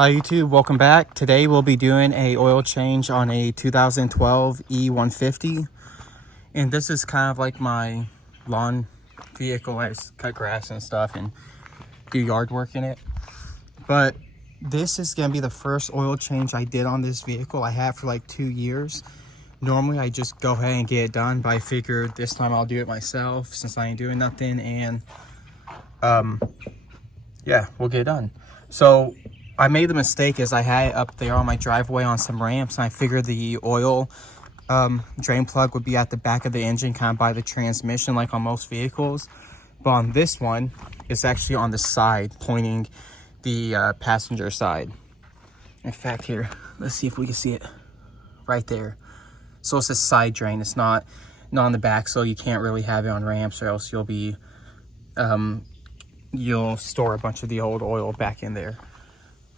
Hi YouTube, welcome back. Today we'll be doing a oil change on a 2012 E150, and this is kind of like my lawn vehicle. I just cut grass and stuff and do yard work in it. But this is going to be the first oil change I did on this vehicle. I had for like 2 years. Normally I just go ahead and get it done, but I figured this time I'll do it myself since I ain't doing nothing, and yeah, we'll get it done. So I made the mistake as I had it up there on my driveway on some ramps, and I figured the oil drain plug would be at the back of the engine, kind of by the transmission like on most vehicles. But on this one, it's actually on the side, pointing the passenger side. In fact, here, let's see if we can see it right there. So it's a side drain. It's not on the back, so you can't really have it on ramps, or else you'll be you'll store a bunch of the old oil back in there.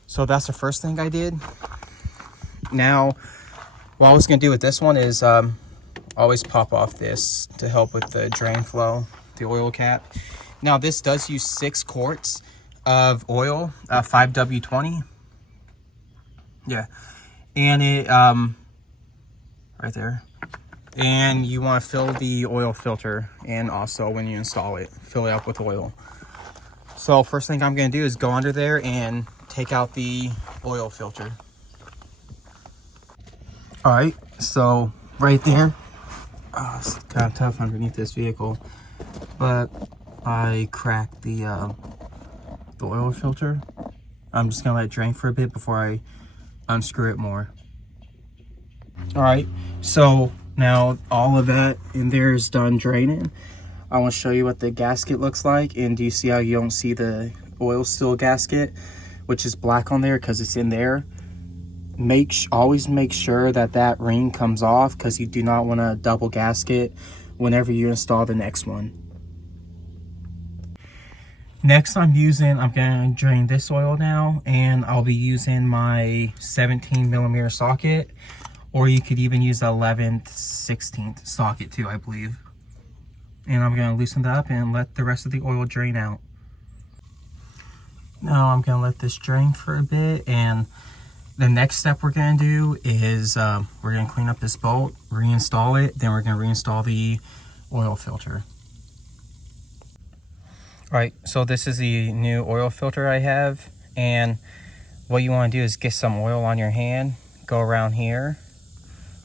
So that's the first thing I did. Now, what I was gonna do with this one is always pop off this to help with the drain flow, the oil cap. Now this does use 6 quarts of oil, 5W20. Yeah, and it right there. And you want to fill the oil filter, and also when you install it, fill it up with oil. So first thing I'm gonna do is go under there and take out the oil filter. All right, so right there, it's kind of tough underneath this vehicle, but I cracked the oil filter. I'm just gonna let it drain for a bit before I unscrew it more. All right, so now all of that in there is done draining. I want to show you what the gasket looks like. And do you see how you don't see the oil seal gasket, which is black on there because it's in there? Always make sure that ring comes off, because you do not want to double gasket whenever you install the next one. Next, I'm gonna drain this oil now, and I'll be using my 17mm socket, or you could even use the 11th, 16th socket too, I believe. And I'm gonna loosen that up and let the rest of the oil drain out. Now I'm gonna let this drain for a bit, and the next step we're gonna do is we're gonna clean up this bolt, reinstall it, then we're gonna reinstall the oil filter. All right, so this is the new oil filter I have, and what you wanna do is get some oil on your hand, go around here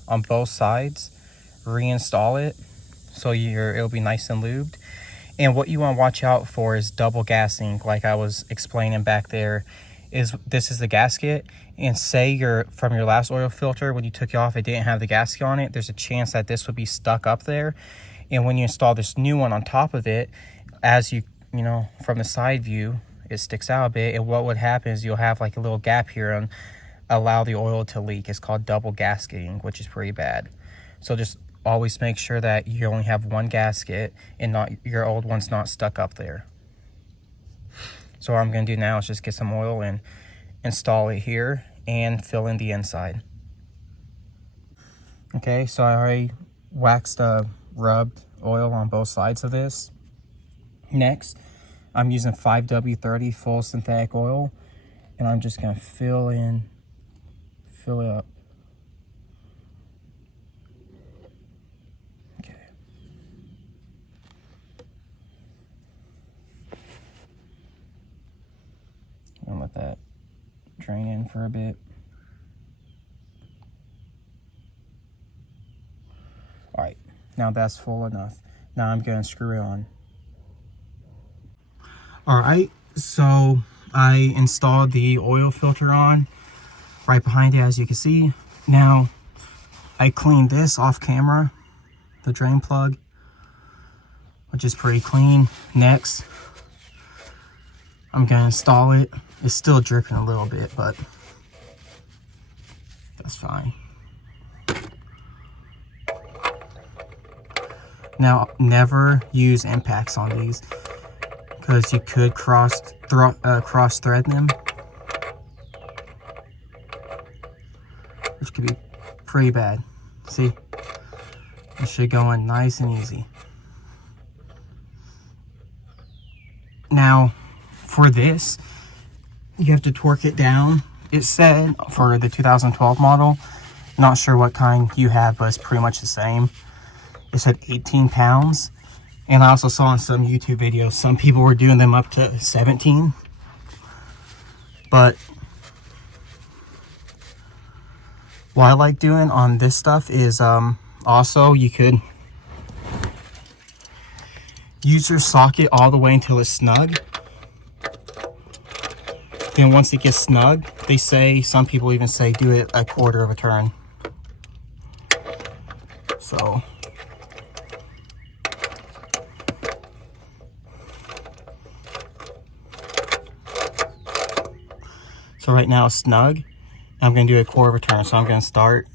on both sides, reinstall it so it'll be nice and lubed. And what you want to watch out for is double gassing, like I was explaining back there. This is the gasket, and say from your last oil filter, when you took it off, it didn't have the gasket on it. There's a chance that this would be stuck up there, and when you install this new one on top of it, as you know, from the side view, it sticks out a bit, and what would happen is you'll have like a little gap here and allow the oil to leak. It's called double gasketing, which is pretty bad. So just always make sure that you only have one gasket and not your old one's not stuck up there. So what I'm going to do now is just get some oil and install it here and fill in the inside. Okay, so I already waxed rubbed oil on both sides of this. Next, I'm using 5W30 full synthetic oil, and I'm just going to fill it up. And let that drain in for a bit. All right, now that's full enough. Now I'm going to screw it on. All right, so I installed the oil filter on right behind it, as you can see. Now I cleaned this off camera, the drain plug, which is pretty clean. Next, I'm going to install it. It's still dripping a little bit, but that's fine. Now, never use impacts on these, because you could cross thread them, which could be pretty bad. See, it should go in nice and easy. Now, for this, you have to torque it down it said for the 2012 model, not sure what kind you have, but it's pretty much the same. It said 18 pounds. And I also saw in some YouTube videos, some people were doing them up to 17. But what I like doing on this stuff is also you could use your socket all the way until it's snug. Then once it gets snug, they say, some people even say, do it a quarter of a turn. So right now it's snug. I'm going to do a quarter of a turn. So I'm going to start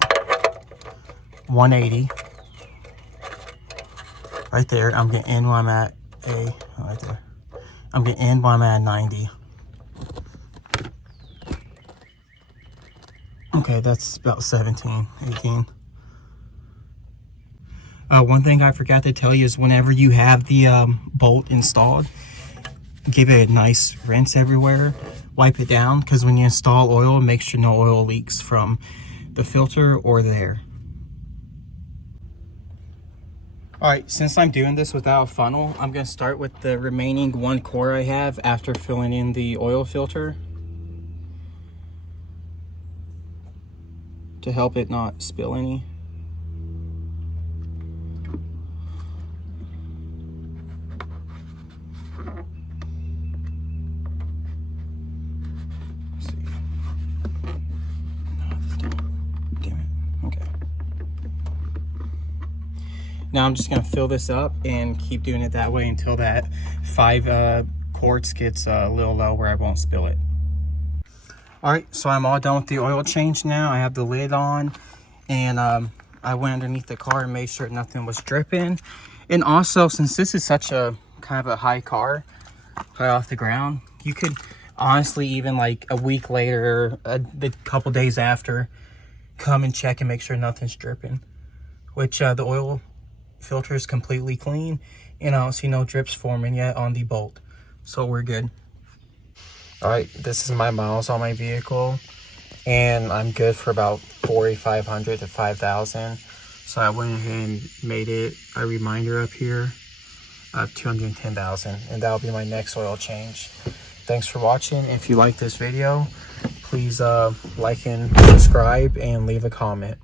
180. Right there. I'm going to end while I'm at right there. I'm going to end while I'm at 90. Okay, that's about 17, 18. One thing I forgot to tell you is whenever you have the bolt installed, give it a nice rinse everywhere. Wipe it down, because when you install oil, make sure no oil leaks from the filter or there. Alright, since I'm doing this without a funnel, I'm going to start with the remaining 1 quart I have after filling in the oil filter, to help it not spill any. Now I'm just going to fill this up and keep doing it that way until that 5 quarts gets a little low where I won't spill it. Alright, so I'm all done with the oil change now. I have the lid on, and I went underneath the car and made sure nothing was dripping. And also, since this is such a kind of a high car, high off the ground, you could honestly even like a week later, a couple days after, come and check and make sure nothing's dripping. Which the oil filter is completely clean, and I don't see no drips forming yet on the bolt, so we're good. All right, this is my miles on my vehicle, and I'm good for about 4,500 to 5,000. So I went ahead and made it a reminder up here of 210,000, and that'll be my next oil change. Thanks for watching. If you like this video, please like and subscribe and leave a comment.